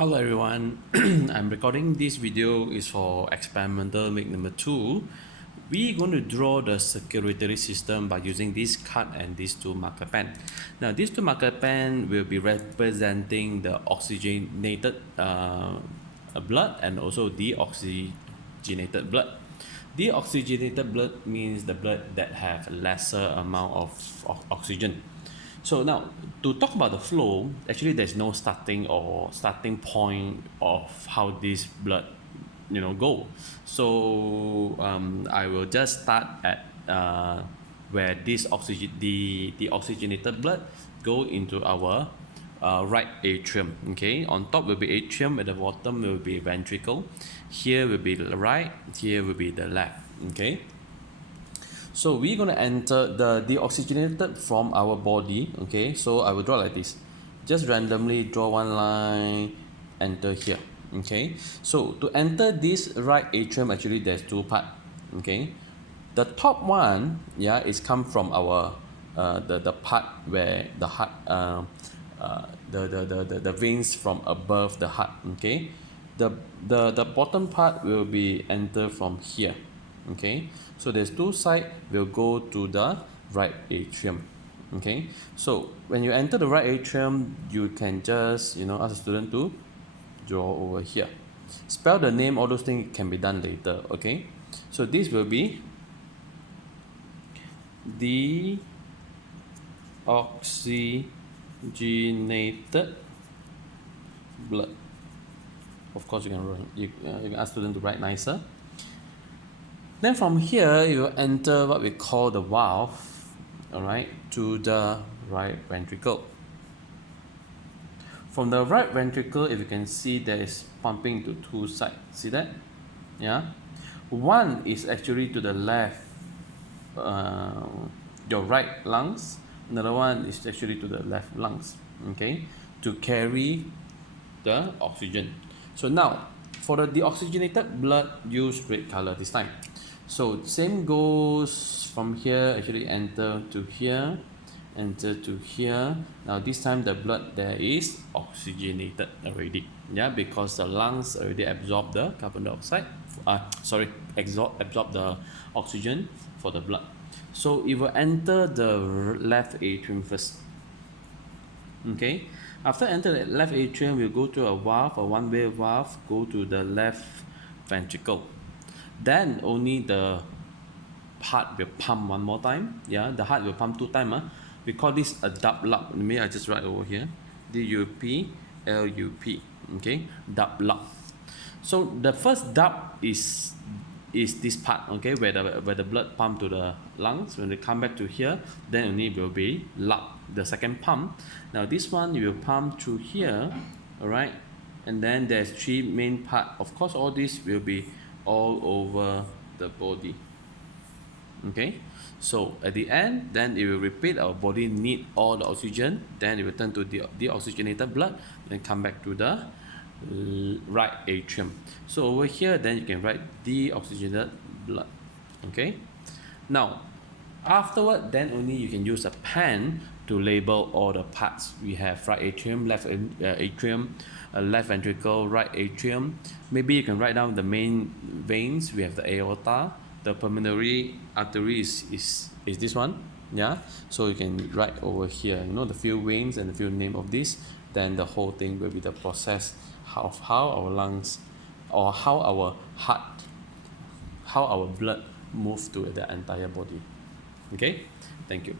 Hello everyone, I'm recording this video is for experimental week number 2. We're going to draw the circulatory system by using this card and these two marker pen. Now these two marker pen will be representing the oxygenated blood and also deoxygenated blood. Deoxygenated blood means the blood that have lesser amount of oxygen. So now, to talk about the flow, actually there's no starting point of how this blood, go. So I will just start at where this the oxygenated blood go into our right atrium. Okay, on top will be atrium, at the bottom will be ventricle. Here will be the right, here will be the left. Okay. So we're going to enter the deoxygenated from our body. Okay, so I will draw like this. Just randomly draw one line, enter here. Okay, so to enter this right atrium, actually there's two parts. Okay, the top one, is come from our the part where the heart the veins from above the heart. Okay, the bottom part will be enter from here. Okay, so there's two sides will go to the right atrium. Okay, so when you enter the right atrium, you can just ask the student to draw over here, spell the name, all those things can be done later. Okay, so this will be deoxygenated blood. Of course you can ask student to write nicer. Then from here, you will enter what we call the valve, alright, to the right ventricle. From the right ventricle, if you can see, there is pumping to two sides. See that? Yeah. One is actually to the left, your right lungs. Another one is actually to the left lungs. Okay, to carry the oxygen. So now, for the deoxygenated blood, use red color this time. So same goes from here, actually enter to here, enter to here. Now this time the blood there is oxygenated already, because the lungs already absorb the carbon dioxide, absorb the oxygen for the blood. So it will enter the left atrium first. Okay, after enter the left atrium, we'll go to a valve, a one-way valve, go to the left ventricle. Then only the heart will pump one more time. The heart will pump two times. We call this a dub-lup. Maybe I just write over here, D-U-P-L-U-P. Okay, dub-lup. So the first dub is this part. Okay, where the blood pump to the lungs. When they come back to here, then only will be lup, the second pump. Now this one you will pump through here, alright, and then there's three main part. Of course, all this will be all over the body. Okay, so at the end, then it will repeat. Our body need all the oxygen, then it will turn to the deoxygenated blood, then come back to the right atrium. So over here, then you can write deoxygenated blood. Okay, now afterward, then only you can use a pen to label all the parts. We have right atrium, left atrium, left ventricle, right atrium. Maybe you can write down the main veins. We have the aorta, the pulmonary artery is this one. So you can write over here, the few veins and the few name of this. Then the whole thing will be the process of how our lungs or how our heart, how our blood move to the entire body. Okay, thank you.